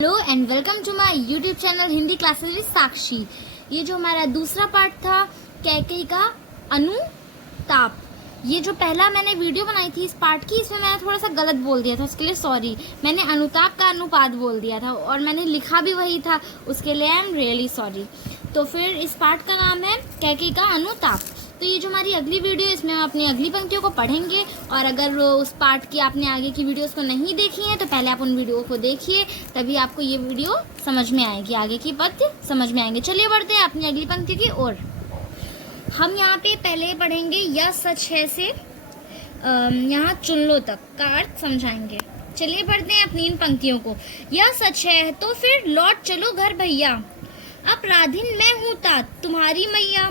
Hello and welcome to my YouTube channel Hindi classes with Sakshi. ये जो हमारा दूसरा पार्ट था कैकेयी का अनुताप, ये जो पहला मैंने वीडियो बनाई थी इस पार्ट की, इसमें मैंने थोड़ा सा गलत बोल दिया था, उसके लिए सॉरी। मैंने अनुताप का अनुपात बोल दिया था और मैंने लिखा भी वही था, उसके लिए आई एम रियली सॉरी। तो फिर इस पार्ट का नाम है कैकेयी का अनुताप। तो ये जो हमारी अगली वीडियो है इसमें हम अपनी अगली पंक्तियों को पढ़ेंगे, और अगर उस पार्ट की आपने आगे की वीडियोस को नहीं देखी हैं तो पहले आप उन वीडियो को देखिए, तभी आपको ये वीडियो समझ में आएगी, आगे की पद्य समझ में आएंगे। चलिए बढ़ते हैं अपनी अगली पंक्ति की ओर। हम यहाँ पे पहले पढ़ेंगे यह सच है से यहाँ चुन लो तक का अर्थ समझाएंगे। चलिए पढ़ते हैं अपनी इन पंक्तियों को। यह सच है तो फिर लौट चलो घर भैया, अपराधीन मैं हूँ तात तुम्हारी मैया,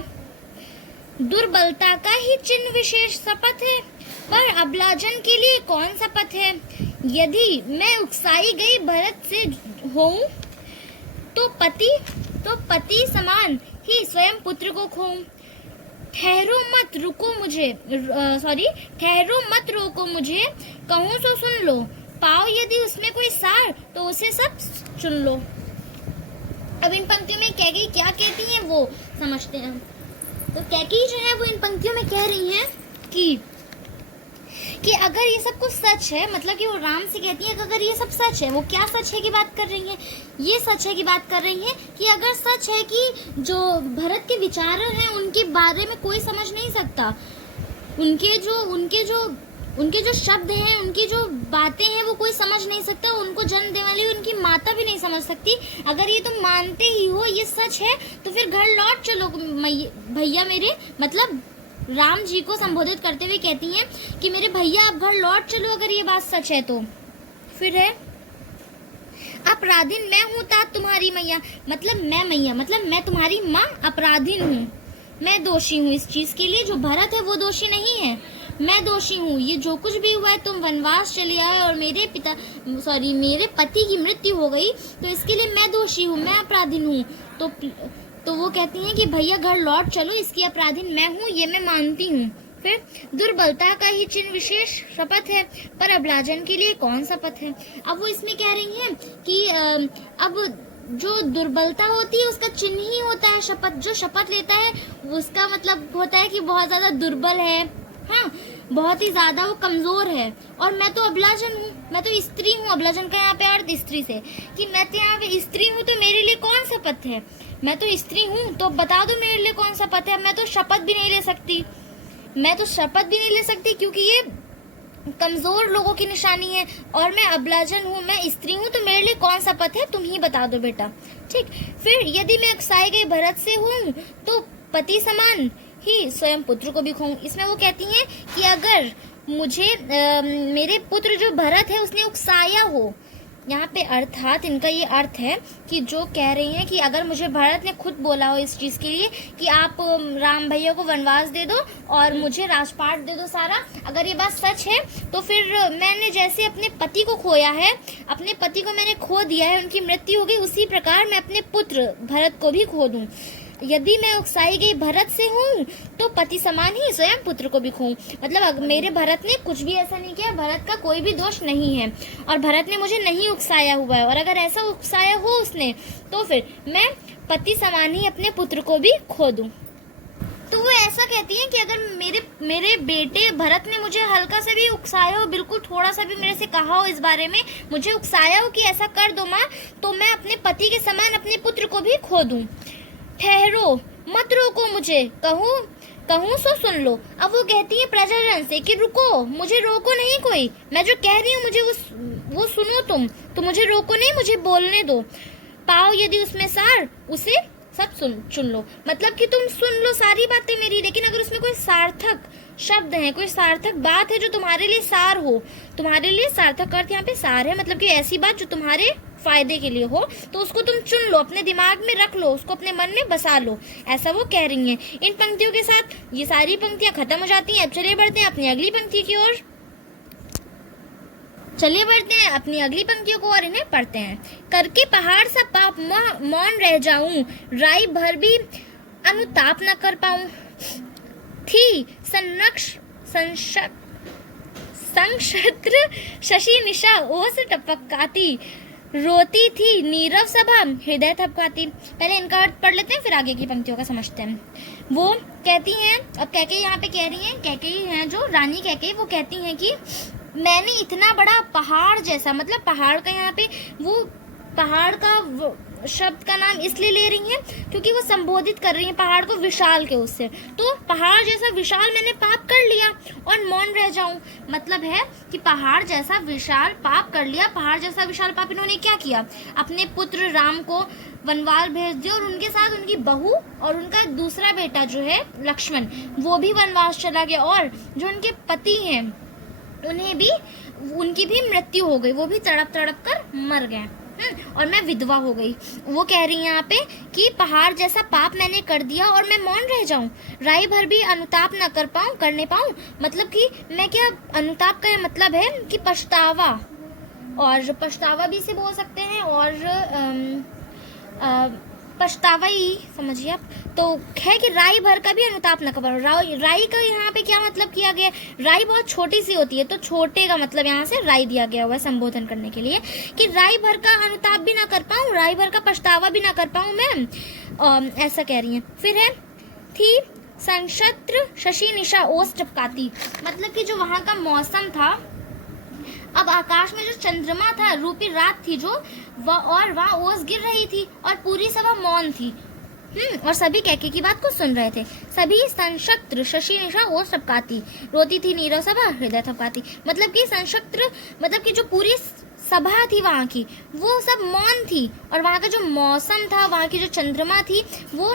दुर्बलता का ही चिन्ह विशेष शपथ है, पर अबलाजन के लिए कौन शपथ है। यदि मैं उकसाई गई भरत से होऊं तो पति समान ही स्वयं पुत्र को खोऊं। ठहरो मत रोको मुझे, कहूँ सो सुन लो, पाओ यदि उसमें कोई सार तो उसे सब चुन लो। अब इन पंक्तियों में कैकेयी क्या कहती हैं वो समझते हैं। तो कैकेयी जो है वो इन पंक्तियों में कह रही हैं कि अगर ये सब कुछ सच है, मतलब कि वो राम से कहती है कि अगर ये सब सच है, वो क्या सच है की बात कर रही हैं, ये सच है की बात कर रही हैं कि अगर सच है कि जो भरत के विचारक हैं उनके बारे में कोई समझ नहीं सकता, उनके जो शब्द हैं, उनकी जो बातें हैं वो कोई समझ नहीं सकता, उनको जन्म देने वाली उनकी माता भी नहीं समझ सकती। अगर ये तुम मानते ही हो ये सच है तो फिर घर लौट चलो भैया मेरे, मतलब राम जी को संबोधित करते हुए कहती हैं कि मेरे भैया आप घर लौट चलो अगर ये बात सच है तो। फिर है अपराधीन मैं हूँ तात तुम्हारी मैया, मतलब मैं मैया, मतलब मैं तुम्हारी माँ अपराधीन हूँ, मैं दोषी हूँ इस चीज के लिए। जो भरत है वो दोषी नहीं है, मैं दोषी हूँ। ये जो कुछ भी हुआ है, तुम वनवास चले आए और मेरे पति की मृत्यु हो गई, तो इसके लिए मैं दोषी हूँ, मैं अपराधीन हूँ। तो वो कहती हैं कि भैया घर लौट चलो, इसकी अपराधीन मैं हूँ, ये मैं मानती हूँ। फिर दुर्बलता का ही चिन्ह विशेष शपथ है, पर अबलाजन के लिए कौन शपथ है। अब वो इसमें कह रही हैं कि अब जो दुर्बलता होती है उसका चिन्ह ही होता है शपथ। जो शपथ लेता है उसका मतलब होता है कि बहुत ज्यादा दुर्बल है, हाँ, बहुत ही ज्यादा वो कमजोर है। और मैं तो अबलाजन हूँ, मैं तो स्त्री हूँ। अबलाजन का यहाँ पे अर्थ स्त्री से, कि मैं तो यहाँ पे स्त्री हूँ तो मेरे लिए कौन शपथ है। मैं तो स्त्री हूँ तो बता दो मेरे लिए कौन शपथ है। मैं तो शपथ भी नहीं ले सकती, क्योंकि ये कमजोर लोगों की निशानी है। और मैं अबलाजन हूँ, मैं स्त्री हूँ, तो मेरे लिए कौन शपथ है, तुम ही बता दो बेटा। ठीक। फिर यदि मैं उकसाई गई भरत से हूँ तो पति समान ही स्वयं पुत्र को भी खोऊं। इसमें वो कहती हैं कि अगर मुझे मेरे पुत्र जो भरत है उसने उकसाया हो, यहाँ पे अर्थात इनका ये अर्थ है कि जो कह रही हैं कि अगर मुझे भरत ने खुद बोला हो इस चीज के लिए कि आप राम भैया को वनवास दे दो और मुझे राजपाट दे दो सारा, अगर ये बात सच है तो फिर मैंने जैसे अपने पति को खोया है, अपने पति को मैंने खो दिया है, उनकी मृत्यु हो गई, उसी प्रकार मैं अपने पुत्र भरत को भी खो दूं। यदि मैं उकसाई गई भरत से हूँ तो पति समान ही स्वयं पुत्र को भी खोऊं। मतलब मेरे भरत ने कुछ भी ऐसा नहीं किया, भरत का कोई भी दोष नहीं है और भरत ने मुझे नहीं उकसाया हुआ है, और अगर ऐसा उकसाया हो उसने तो फिर मैं पति समान ही अपने पुत्र को भी खो दूं। तो वो ऐसा कहती हैं कि अगर मेरे बेटे भरत ने मुझे हल्का सा भी उकसाया हो, बिल्कुल थोड़ा सा भी मेरे से कहा हो इस बारे में, मुझे उकसाया हो कि ऐसा कर दो माँ, तो मैं अपने पति के समान अपने पुत्र को भी खो दूं। ठहरो मत रोको मुझे, कहूँ सो सुन लो। अब वो कहती है प्रजाजन से कि रुको, मुझे रोको नहीं कोई, मैं जो कह रही हूँ मुझे वो सुनो तुम, तो मुझे रोको नहीं, मुझे बोलने दो। पाओ यदि उसमें सार उसे सब चुन लो, मतलब कि तुम सुन लो सारी बातें मेरी, लेकिन अगर उसमें कोई सार्थक शब्द है, कोई सार्थक बात है जो तुम्हारे लिए सार हो, तुम्हारे लिए सार्थक अर्थ यहाँ पे सार है, मतलब कि ऐसी बात जो तुम्हारे फायदे के लिए हो, तो उसको तुम चुन लो, अपने दिमाग में रख लो, उसको अपने मन में बसा लो, ऐसा वो कह रही हैं। इन पंक्तियों के साथ ये सारी पंक्तियां खत्म हो जाती हैं। अब चलिए बढ़ते हैं अपनी अगली पंक्ति की ओर। चलिए बढ़ते हैं अपनी अगली पंक्तियों को और इन्हें पढ़ते हैं। करके पहाड़ सा पाप मौन रह जाऊं, राई भर भी अनुताप न कर पाऊं। थी संक्षत्र शशि निशा ओस टपकाती, रोती थी नीरव सभा हृदय थपकाती। पहले इनका अर्थ पढ़ लेते हैं, फिर आगे की पंक्तियों का समझते हैं। वो कहती हैं, अब कैकेयी यहाँ पे कह रही हैं, कैकेयी हैं जो रानी कैकेयी, वो कहती हैं कि मैंने इतना बड़ा पहाड़ जैसा, मतलब पहाड़ का यहाँ पे वो पहाड़ का शब्द का नाम इसलिए ले रही हैं क्योंकि वो संबोधित कर रही हैं पहाड़ को विशाल के उससे। तो पहाड़ जैसा विशाल मैंने पाप कर लिया और मौन रह जाऊं, मतलब है कि पहाड़ जैसा विशाल पाप कर लिया। पहाड़ जैसा विशाल पाप इन्होंने क्या किया, अपने पुत्र राम को वनवास भेज दिया और उनके साथ उनकी बहू और उनका दूसरा बेटा जो है लक्ष्मण, वो भी वनवास चला गया, और जो उनके पति हैं उन्हें भी, उनकी भी मृत्यु हो गई, वो भी तड़प तड़प कर मर गए, और मैं विधवा हो गई। वो कह रही है यहाँ पे कि पहाड़ जैसा पाप मैंने कर दिया और मैं मौन रह जाऊं, राई भर भी अनुताप न करने पाऊं, मतलब कि मैं क्या, अनुताप का मतलब है कि पछतावा, और पछतावा भी से बोल सकते हैं, और पछतावा ही समझिए आप। तो है कि राई भर का भी अनुताप न करो। राई का यहाँ पे क्या मतलब किया गया, राई बहुत छोटी सी होती है, तो छोटे का मतलब यहाँ से राई दिया गया हुआ है संबोधन करने के लिए, कि राई भर का अनुताप भी ना कर पाऊँ, राई भर का पछतावा भी ना कर पाऊँ मैं, ऐसा कह रही हैं। फिर है थी संक्षत्र शशि निशा ओस टपकाती, मतलब कि जो वहाँ का मौसम था, अब आकाश में जो चंद्रमा था, रूपी रात थी जो, वह ओस गिर रही थी और पूरी सभा मौन थी, और सभी कैकेयी की बात को सुन रहे थे। सभी संक्षत्र शशि निशा ओस टपकाती, रोती थी नीरव सभा हृदय थपकाती, मतलब कि संक्षत्र मतलब कि जो पूरी सभा थी वहाँ की, वो सब मौन थी, और वहाँ का जो मौसम था, वहाँ की जो चंद्रमा थी, वो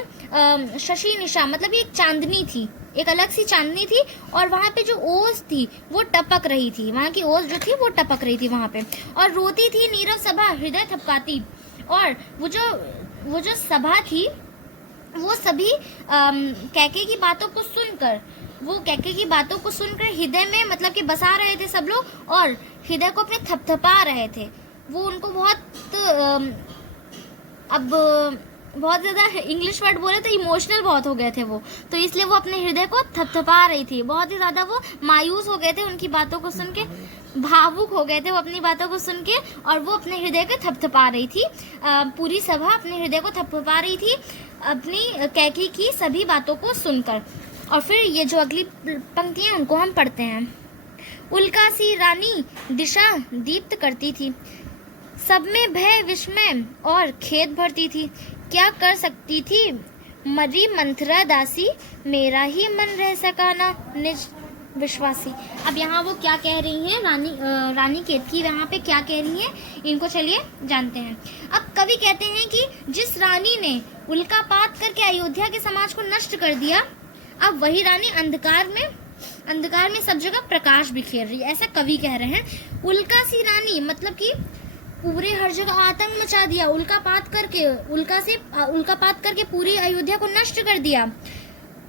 शशि निशा मतलब एक चांदनी थी, एक अलग सी चांदनी थी, और वहाँ पे जो ओस थी वो टपक रही थी, वहाँ की ओस जो थी वो टपक रही थी वहाँ पे, और रोती थी नीरव सभा हृदय थपकाती, और वो जो सभा थी वो सभी कैकेयी की बातों को सुनकर, वो कैकेयी की बातों को सुनकर हृदय में मतलब कि बसा रहे थे सब लोग, और हृदय को अपने थपथपा रहे थे। वो उनको बहुत ज़्यादा इंग्लिश वर्ड बोले तो इमोशनल बहुत हो गए थे वो, तो इसलिए वो अपने हृदय को थपथपा रही थी, बहुत ही ज़्यादा वो मायूस हो गए थे उनकी बातों को सुन के, भावुक हो गए थे वो अपनी बातों को सुन के, और वो अपने हृदय को थपथपा रही थी। पूरी सभा अपने हृदय को थपथपा रही थी अपनी कैकेयी की सभी बातों को सुनकर। और फिर ये जो अगली पंक्तियाँ उनको हम पढ़ते हैं। उल्का सी रानी दिशा दीप्त करती थी, सब में भय विस्मय और खेद भरती थी, क्या कर सकती थी मरी मंथरा दासी, मेरा ही मन रह सका ना निज विश्वासी। अब यहाँ वो क्या कह रही हैं, रानी केतकी यहाँ पे क्या कह रही हैं, इनको चलिए जानते हैं। अब कवि कहते हैं कि जिस रानी ने उल्कापात करके अयोध्या के समाज को नष्ट कर दिया, अब वही रानी अंधकार में सब जगह प्रकाश बिखेर रही है, ऐसा कवि कह रहे हैं। उल्का सी रानी मतलब कि पूरे हर जगह आतंक मचा दिया, उल्कापात करके पूरी अयोध्या को नष्ट कर दिया,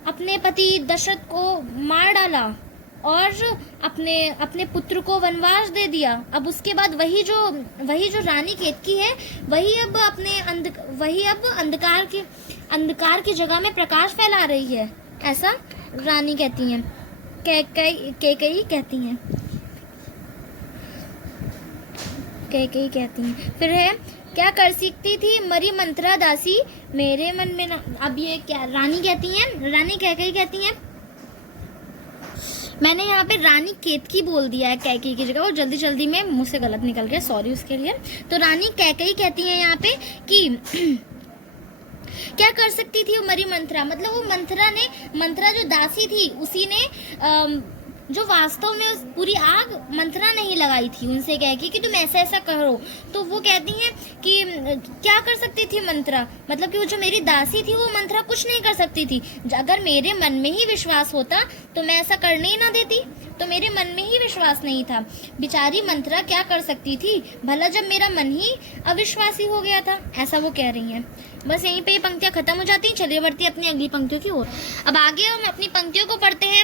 अपने पति दशरथ को मार डाला और अपने पुत्र को वनवास दे दिया। अब उसके बाद वही जो रानी केतकी है, वही अब अंधकार की जगह में प्रकाश फैला रही है, ऐसा रानी कहती हैं, कैकेयी कहती हैं। फिर है क्या कर सकती थी मरी मंत्रा दासी, मेरे मन में ना। अब ये क्या रानी कहती हैं, रानी कैकेयी कहती हैं, मैंने यहाँ पे रानी केतकी बोल दिया है कैकेयी की जगह, वो जल्दी में मुंह से गलत निकल गया, सॉरी उसके लिए। तो रानी कैकेयी कहती है यहाँ पे कि क्या कर सकती थी वो मरी मंथरा, मतलब वो मंथरा जो दासी थी, उसी ने जो वास्तव में पूरी आग मंथरा नहीं लगाई थी, उनसे कह के कि तुम ऐसा करो। तो वो कहती हैं कि क्या कर सकती थी मंथरा, मतलब कि वो जो मेरी दासी थी वो मंथरा कुछ नहीं कर सकती थी, अगर मेरे मन में ही विश्वास होता तो मैं ऐसा करने ही ना देती, तो मेरे मन में ही विश्वास नहीं था, बेचारी मंथरा क्या कर सकती थी भला जब मेरा मन ही अविश्वासी हो गया था, ऐसा वो कह रही हैं। बस यहीं पे ये पंक्तियाँ खत्म हो जाती हैं। चलिए बढ़ती अपनी अगली पंक्तियों की ओर। अब आगे हम अपनी पंक्तियों को पढ़ते हैं।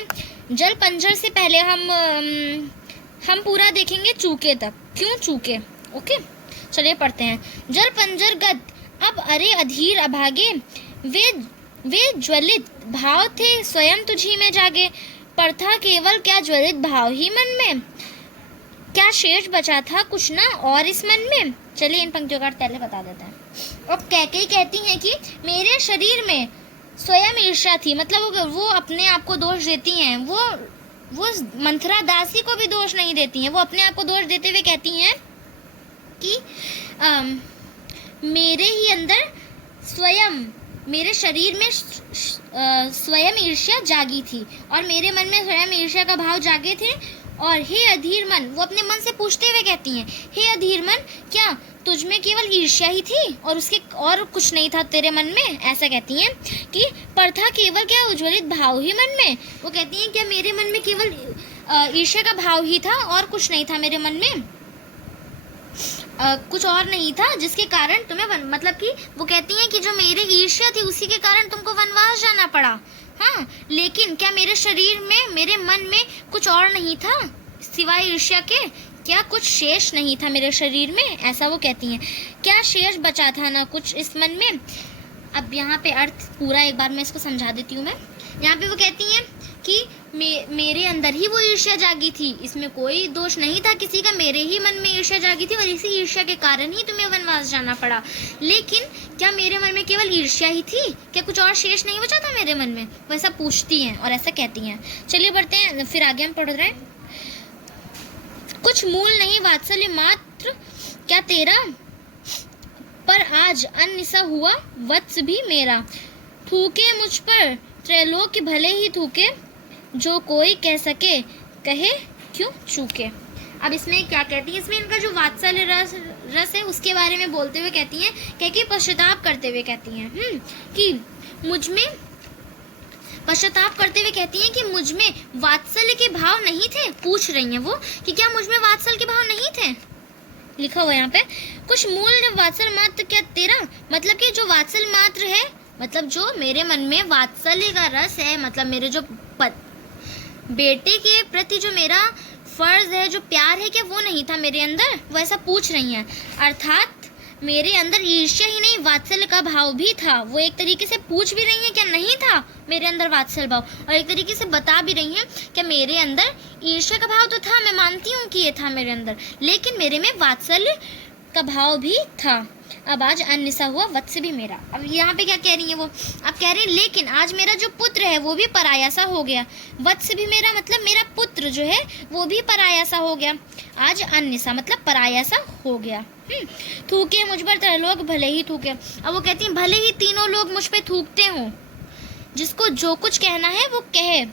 जल पंजर से पहले हम पूरा देखेंगे चूके तक, क्यों चूके, ओके। चलिए पढ़ते हैं। जल पंजर गद अब अरे अधीर अभागे, वे ज्वलित भाव थे स्वयं तुझी में जागे, पर था केवल क्या ज्वलित भाव ही मन में। क्या शेष बचा था कुछ ना और इस मन में। चलिए इन पंक्तियों का अर्थ पहले बता देते हैं। अब कैकेयी कहती हैं कि मेरे शरीर में स्वयं ईर्ष्या थी, मतलब वो अपने आप को दोष देती हैं, वो मंथरा दासी को भी दोष नहीं देती हैं, वो अपने आप को दोष देते हुए कहती हैं कि मेरे ही अंदर स्वयं, मेरे शरीर में स्वयं ईर्ष्या जागी थी और मेरे मन में स्वयं ईर्ष्या का भाव जागे थे। और हे अधीर मन, वो अपने मन से पूछते हुए कहती हैं, हे अधीर मन, क्या तुझ में केवल ईर्ष्या ही थी और उसके और कुछ नहीं था तेरे मन में। ऐसा कहती हैं कि पर था केवल क्या उज्ज्वलित भाव ही मन में। वो कहती हैं क्या मेरे मन में केवल ईर्ष्या का भाव ही था और कुछ नहीं था मेरे मन में, कुछ और नहीं था जिसके कारण तुम्हें मतलब कि वो कहती हैं कि जो मेरे ईर्ष्या थी उसी के कारण तुमको वनवास जाना पड़ा। हाँ, लेकिन क्या मेरे शरीर में, मेरे मन में कुछ और नहीं था सिवाय ईर्ष्या के? क्या कुछ शेष नहीं था मेरे शरीर में? ऐसा वो कहती हैं। क्या शेष बचा था ना कुछ इस मन में। अब यहाँ पे अर्थ पूरा एक बार मैं इसको समझा देती हूँ। मैं यहाँ पे वो कहती हैं कि मेरे अंदर ही वो ईर्ष्या जागी थी, इसमें कोई दोष नहीं था किसी का, मेरे ही मन में ईर्ष्या जागी थी और इसी ईर्ष्या के कारण ही तुम्हें वनवास जाना पड़ा। लेकिन क्या मेरे मन में केवल ईर्ष्या ही थी? क्या कुछ और शेष नहीं बचा था मेरे मन में? वो ऐसा पूछती हैं और ऐसा कहती हैं। चलिए बढ़ते हैं, फिर आगे हम पढ़ रहे हैं। कुछ मूल नहीं वात्सल्य मात्र क्या तेरा, पर आज अनिसा हुआ वत्स भी मेरा। थूके मुझ पर त्रैलोक्य भले ही थूके, जो कोई कह सके कहे क्यों चूके। अब इसमें क्या कहती है, इसमें इनका जो वात्सल्य रस है उसके बारे में बोलते हुए कहती हैं, कि पश्चाताप करते हुए कहती हैं कि मुझ में, पश्चाताप करते हुए कहती हैं कि मुझ में वात्सल्य के भाव नहीं थे। पूछ रही हैं वो कि क्या मुझ में वात्सल्य के भाव नहीं थे। लिखा हुआ यहाँ पे, कुछ मूल वात्सल्य मात्र क्या तेरा, मतलब कि जो वात्सल्य मात्र है, मतलब जो मेरे मन में वात्सल्य का रस है, मतलब मेरे जो बेटे के प्रति जो मेरा फर्ज है, जो प्यार है, क्या वो नहीं था मेरे अंदर। वो ऐसा पूछ रही हैं। अर्थात मेरे अंदर ईर्ष्या ही नहीं वात्सल्य का भाव भी था। वो एक तरीके से पूछ भी रही हैं क्या नहीं था मेरे अंदर वात्सल्य भाव, और एक तरीके से बता भी रही हैं कि मेरे अंदर ईर्ष्या का भाव तो था, मैं मानती हूँ कि ये था मेरे अंदर, लेकिन मेरे में वात्सल्य का भाव भी था। अब आज अनिसा हुआ वत्स भी मेरा। अब यहाँ पे क्या कह रही है वो, अब कह रही है लेकिन आज मेरा जो पुत्र है वो भी पराया सा हो गया। वत्स भी मेरा मतलब मेरा पुत्र जो है वो भी पराया सा हो गया। आज अनिसा मतलब पराया सा हो गया। थूके मुझ पर त्रैलोक भले ही थूके। अब वो कहती है भले ही तीनों लोग मुझ पे थूकते हों, जिसको जो कुछ कहना है वो कहे,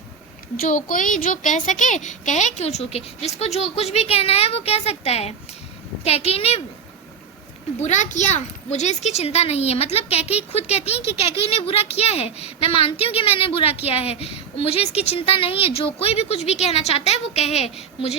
जो कोई जो कह सके कहे क्यों चूके। जिसको जो कुछ भी कहना है वो कह सकता है। कैकेयी ने बुरा किया, मुझे इसकी चिंता नहीं है। मतलब कैकेयी खुद कहती है कि कैकेयी ने बुरा किया है, मैं मानती हूँ कि मैंने बुरा किया है, मुझे इसकी चिंता नहीं है। जो कोई भी कुछ भी कहना चाहता है वो कहे,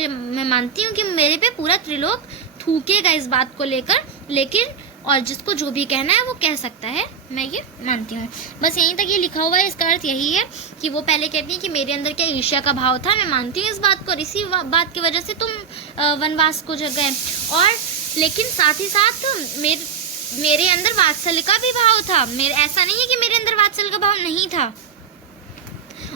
मैं मानती हूँ कि मेरे पे पूरा त्रिलोक थूकेगा इस बात को लेकर, लेकिन और जिसको जो भी कहना है वो कह सकता है, मैं ये मानती हूँ। बस यहीं तक ये लिखा हुआ है। इसका अर्थ यही है कि वो पहले कहती हैं कि मेरे अंदर क्या ईर्ष्या का भाव था, मैं मानती हूँ इस बात को, और इसी बात की वजह से तुम वनवास को गए। और लेकिन साथ ही साथ मेरे अंदर वात्सल्य का भी भाव था। ऐसा नहीं है कि मेरे अंदर वात्सल्य का भाव नहीं था,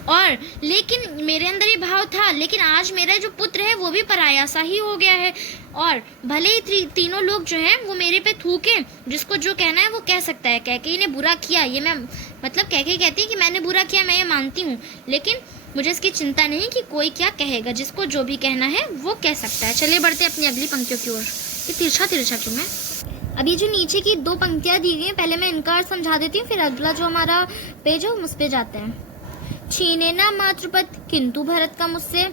और लेकिन मेरे अंदर ये भाव था, लेकिन आज मेरा जो पुत्र है वो भी पराया सा ही हो गया है। और भले ही तीनों लोग जो हैं वो मेरे पे थूके, जिसको जो कहना है वो कह सकता है। कैकेयी ने बुरा किया, ये मैं मतलब कैकेयी कहती है कि मैंने बुरा किया, मैं ये मानती हूँ, लेकिन मुझे इसकी चिंता नहीं कि कोई क्या कहेगा, जिसको जो भी कहना है वो कह सकता है। चलिए बढ़ते अपनी अगली पंक्तियों की ओर। ये तिरछा क्यों है। अभी जो नीचे की दो पंक्तियाँ दी गई हैं, पहले मैं इनका अर्थ समझा देती हूँ, फिर अगला जो हमारा पेज है उस पे जाते हैं। छीने ना मातृपद किंतु भरत का मुझसे,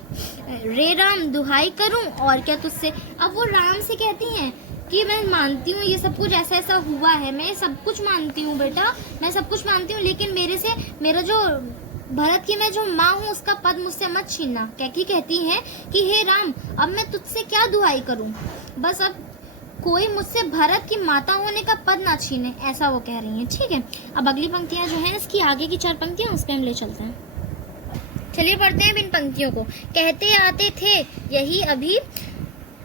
रे राम दुहाई करूं और क्या तुझसे। अब वो राम से कहती हैं कि मैं मानती हूँ ये सब कुछ ऐसा ऐसा हुआ है, मैं सब कुछ मानती हूँ बेटा, मैं सब कुछ मानती हूँ, लेकिन मेरा जो भरत की मैं जो माँ हूँ उसका पद मुझसे मत छीनना। कैकेयी कहती है कि हे राम, अब मैं तुझसे क्या दुहाई करूँ, बस अब कोई मुझसे भरत की माता होने का पद ना छीने, ऐसा वो कह रही हैं। ठीक है, अब अगली पंक्तियाँ जो हैं इसकी आगे की 4 पंक्तियाँ उस पर हम ले चलते हैं। चलिए पढ़ते हैं इन पंक्तियों को। कहते आते थे यही अभी,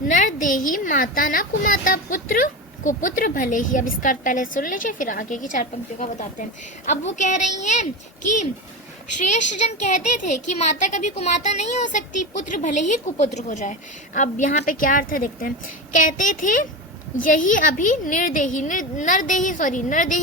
नर देही माता ना कुमाता, पुत्र को पुत्र भले ही। अब इसका पहले सुन लीजिए, फिर आगे की 4 पंक्तियों का बताते हैं। अब वो कह रही हैं कि श्रेष्ठ जन कहते थे कि माता कभी कुमाता नहीं हो सकती, पुत्र भले ही कुपुत्र हो जाए। अब यहाँ पे क्या अर्थ है देखते हैं। कहते थे यही अभी नरदेही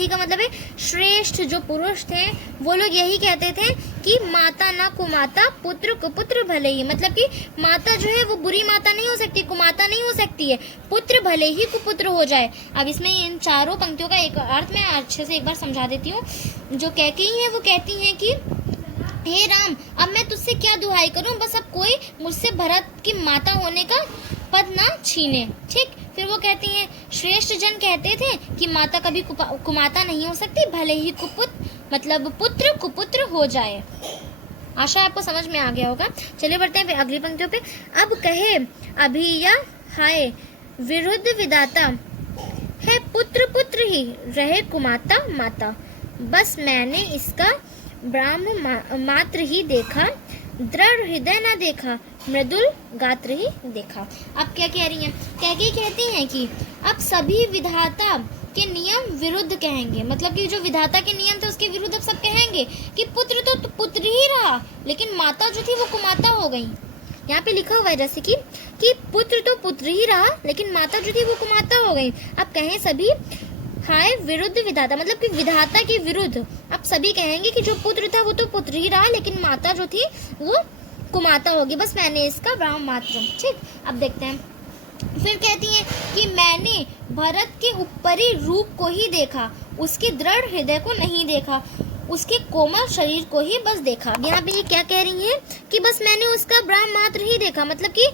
का मतलब है श्रेष्ठ जो पुरुष थे वो लोग यही कहते थे कि माता ना कुमाता, पुत्र कुपुत्र भले ही, मतलब कि माता जो है वो बुरी माता नहीं हो सकती, कुमाता नहीं हो सकती है, पुत्र भले ही कुपुत्र हो जाए। अब इसमें इन चारों पंक्तियों का एक अर्थ मैं अच्छे से एक बार समझा देती हूँ। जो कैकेयी है वो कहती हैं कि हे राम, अब मैं तुझसे क्या दुहाई करूं, बस अब कोई मुझसे भरत की माता होने का पद ना छीने। ठीक, फिर वो कहती हैं श्रेष्ठ जन कहते थे कि माता कभी कुमाता नहीं हो सकती, भले ही मतलब पुत्र कुपुत्र हो जाए। आशा आपको समझ में आ गया होगा। चलिए बढ़ते हैं अगली पंक्तियों पे। अब कहे अभी या हाय विरुद्ध विधाता, है पुत्र पुत्र ही रहे कुमाता माता, बस मैंने इसका ब्राह्म मात्र ही देखा, दृढ़ हृदय न देखा, मृदुल गात्र ही देखा। अब क्या कह रही हैं? कैकेयी कहती हैं कि अब सभी विधाता के नियम विरुद्ध कहेंगे, मतलब कि जो विधाता के नियम थे उसके विरुद्ध अब सब कहेंगे कि पुत्र तो पुत्र ही रहा, लेकिन माता जो थी वो कुमाता हो गई। यहाँ पे लिखा हुआ है जैसे कि पुत्र तो पुत्र ही रहा, लेकिन माता जो थी वो कुमाता हो गई। अब कहें सभी हाय विरुद्ध विधाता, मतलब कि विधाता के विरुद्ध अब सभी कहेंगे कि जो पुत्र था वो तो पुत्र ही रहा, लेकिन माता जो थी वो कुमाता होगी, बस मैंने इसका ब्राह्म मात्र। ठीक, अब देखते हैं। फिर कहती हैं कि मैंने भरत के ऊपरी रूप को ही देखा, उसके दृढ़ हृदय को नहीं देखा, उसके कोमल शरीर को ही बस देखा। यहाँ पे ये क्या कह रही है कि बस मैंने उसका ब्राह्म मात्र ही देखा, मतलब कि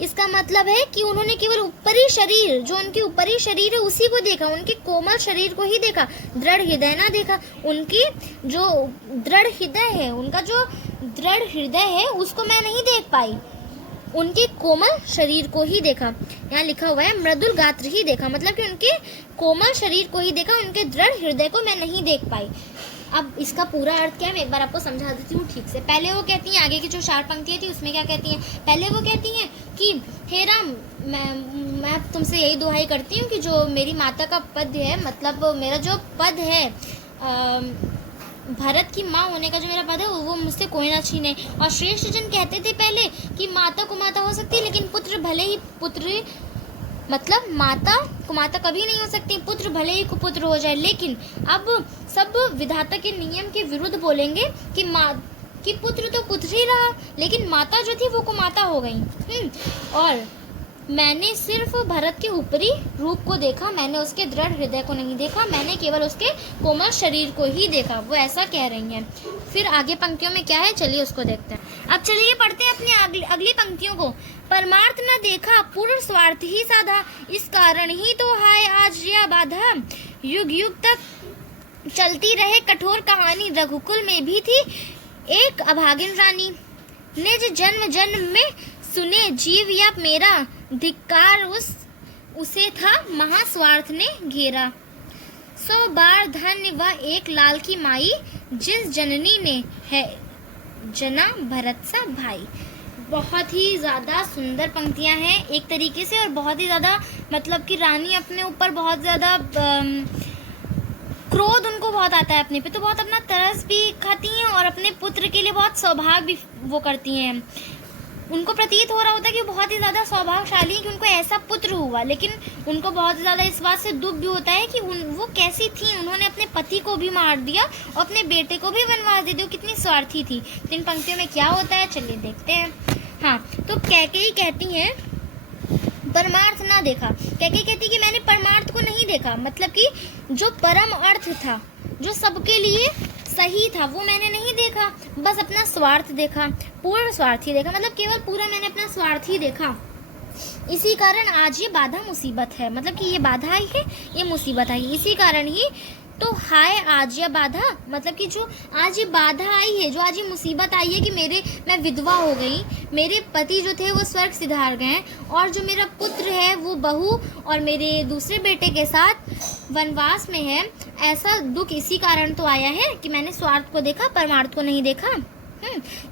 इसका मतलब है कि उन्होंने केवल ऊपरी शरीर, जो उनकी ऊपरी शरीर है उसी को देखा, उनके कोमल शरीर को ही देखा, दृढ़ हृदय ना देखा। उनकी जो दृढ़ हृदय है, उनका जो दृढ़ हृदय है उसको मैं नहीं देख पाई, उनके कोमल शरीर को ही देखा। यहाँ लिखा हुआ है मृदुल गात्र ही देखा, मतलब कि उनके कोमल शरीर को ही देखा, उनके दृढ़ हृदय को मैं नहीं देख पाई। अब इसका पूरा अर्थ क्या है मैं एक बार आपको समझा देती हूँ ठीक से। पहले वो कहती हैं, आगे की जो 4 पंक्तियाँ थी उसमें क्या कहती हैं? पहले वो कहती हैं कि हे राम, मैं तुमसे यही दुहाई करती हूँ कि जो मेरी माता का पद है, मतलब मेरा जो पद है, भरत की माँ होने का जो मेरा पद है वो मुझसे कोई ना छीने। और श्रेष्ठ जन कहते थे पहले कि माता कुमाता हो सकती है, लेकिन पुत्र भले ही पुत्र, मतलब माता कुमाता कभी नहीं हो सकती, पुत्र भले ही कुपुत्र हो जाए। लेकिन अब सब विधाता के नियम के विरुद्ध बोलेंगे कि पुत्र तो पुत्र ही रहा, लेकिन माता जो थी वो कुमाता हो गई। और मैंने सिर्फ भरत के ऊपरी रूप को देखा, मैंने उसके दृढ़ हृदय को नहीं देखा, मैंने केवल उसके कोमल शरीर को ही देखा, वो ऐसा कह रही हैं। फिर आगे पंक्तियों में क्या है, चलिए उसको देखते हैं। अब चलिए पढ़ते हैं अपनी अगली पंक्तियों को। परमार्थ न देखा, पूर्ण स्वार्थ ही साधा, इस कारण ही तो हाय आज यह बाधा, युग युग तक चलती रहे कठोर कहानी, रघुकुल में भी थी एक अभागिन रानी, निज जन्म जन्म में सुने जीव या मेरा, धिक्कार उसे था महास्वार्थ ने घेरा, 100 बार धन्य व एक लाल की माई, जिस जननी ने है जना भरत सा भाई। बहुत ही ज़्यादा सुंदर पंक्तियां हैं एक तरीके से, और बहुत ही ज़्यादा मतलब कि रानी अपने ऊपर बहुत ज़्यादा क्रोध उनको बहुत आता है अपने पे, तो बहुत अपना तरस भी खाती हैं और अपने पुत्र के लिए बहुत सौभाग्य भी वो करती हैं। उनको प्रतीत हो रहा होता है कि बहुत ही ज़्यादा सौभाग्यशाली कि उनको ऐसा पुत्र हुआ, लेकिन उनको बहुत ज़्यादा इस बात से दुख भी होता है कि वो कैसी थी, उन्होंने अपने पति को भी मार दिया और अपने बेटे को भी वनवास दे दिया, कितनी स्वार्थी थी। तो इन पंक्तियों में क्या होता है चलिए देखते हैं। हाँ, तो कैकेयी कहती हैं परमार्थ ना देखा। कैकेयी कहती कि मैंने परमार्थ को नहीं देखा, मतलब कि जो परम अर्थ था, जो सबके लिए सही था, वो मैंने नहीं देखा, बस अपना स्वार्थ देखा, पूर्ण स्वार्थ ही देखा, मतलब केवल पूरा मैंने अपना स्वार्थ ही देखा। इसी कारण आज ये बाधा मुसीबत है, मतलब कि ये बाधा आई है, ये मुसीबत आई, इसी कारण ही तो हाय आज यह बाधा, मतलब कि जो आज ये बाधा आई है, जो आज ये मुसीबत आई है कि मैं विधवा हो गई, मेरे पति जो थे वो स्वर्ग सिधार गए, और जो मेरा पुत्र है वो बहू और मेरे दूसरे बेटे के साथ वनवास में है। ऐसा दुख इसी कारण तो आया है कि मैंने स्वार्थ को देखा, परमार्थ को नहीं देखा।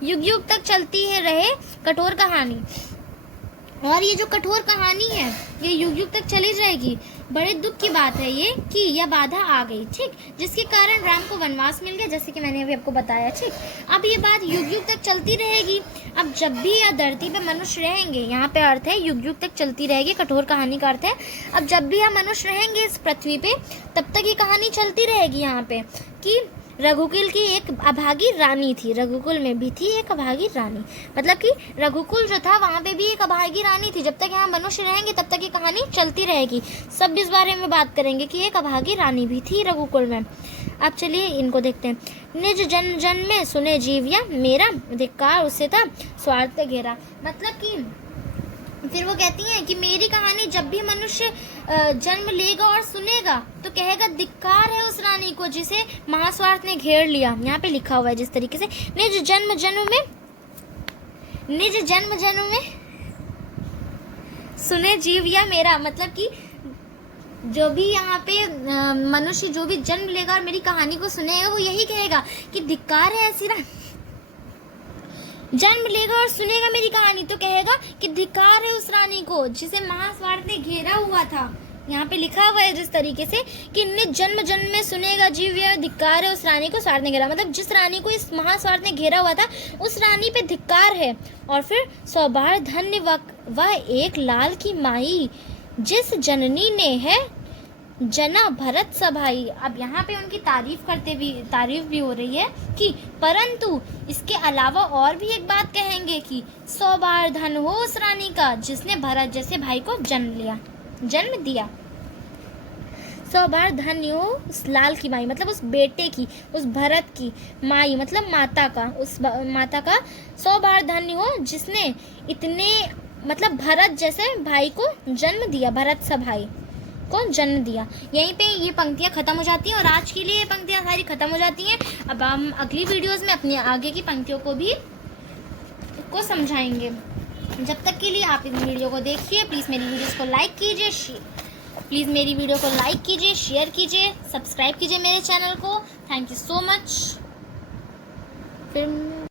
युग युग तक चलती है रहे कठोर कहानी, और ये जो कठोर कहानी है ये युग युग तक चली जाएगी। बड़े दुख की बात है ये कि यह बाधा आ गई, ठीक, जिसके कारण राम को वनवास मिल गया, जैसे कि मैंने अभी आपको बताया, ठीक। अब ये बात युग युग तक चलती रहेगी। अब जब भी यह धरती पे मनुष्य रहेंगे, यहाँ पे अर्थ है युग युग तक चलती रहेगी, कठोर कहानी का अर्थ है अब जब भी हम मनुष्य रहेंगे इस पृथ्वी पे तब तक ये कहानी चलती रहेगी यहाँ पे कि रघुकुल की एक अभागी रानी थी। रघुकुल में भी थी एक अभागी रानी, मतलब कि रघुकुल जो था वहाँ पे भी एक अभागी रानी थी। जब तक यहाँ मनुष्य रहेंगे तब तक ये कहानी चलती रहेगी। सब इस बारे में बात करेंगे कि एक अभागी रानी भी थी रघुकुल में। अब चलिए इनको देखते हैं। निज जन जन में सुने जीविया, मेरा धिक्कार उससे था स्वार्थ घेरा। मतलब कि फिर वो कहती हैं कि मेरी कहानी जब भी मनुष्य जन्म लेगा और सुनेगा तो कहेगा धिक्कार है उस रानी को जिसे महास्वार्थ ने घेर लिया। यहाँ पे लिखा हुआ है जिस तरीके से निज जन्म जन्म में सुने जीव या मेरा, मतलब कि जो भी यहाँ पे मनुष्य जो भी जन्म लेगा और मेरी कहानी को सुनेगा वो यही कहेगा कि धिक्कार है ऐसी रानी। जन्म लेगा और सुनेगा मेरी कहानी तो कहेगा कि धिक्कार है उस रानी को जिसे महास्वार्थ ने घेरा हुआ था। यहाँ पे लिखा हुआ है जिस तरीके से कि निज जन्म जन्म में सुनेगा जीव या धिक्कार है उस रानी को स्वार्थ ने घेरा, मतलब जिस रानी को इस महास्वार्थ ने घेरा हुआ था उस रानी पे धिक्कार है। और फिर सौभार धन्य वह एक लाल की माई जिस जननी ने है जना भरत सभाई। अब यहाँ पे उनकी तारीफ भी हो रही है कि परंतु इसके अलावा और भी एक बात कहेंगे कि 100 बार धन हो उस रानी का जिसने भरत जैसे भाई को जन्म दिया। 100 बार धन्य हो उस लाल की माई, मतलब उस बेटे की, उस भरत की माई मतलब माता का, उस माता का 100 बार धन्य हो जिसने इतने मतलब भरत जैसे भाई को जन्म दिया, भरत सा भाई को जन्म दिया। यहीं पे ये पंक्तियाँ खत्म हो जाती हैं और आज के लिए ये पंक्तियाँ सारी खत्म हो जाती हैं। अब हम अगली वीडियोस में अपनी आगे की पंक्तियों को समझाएंगे। जब तक के लिए आप इस वीडियो को देखिए। प्लीज़ मेरी वीडियोस को लाइक कीजिए, शेयर कीजिए, सब्सक्राइब कीजिए मेरे चैनल को। Thank you so much. फिर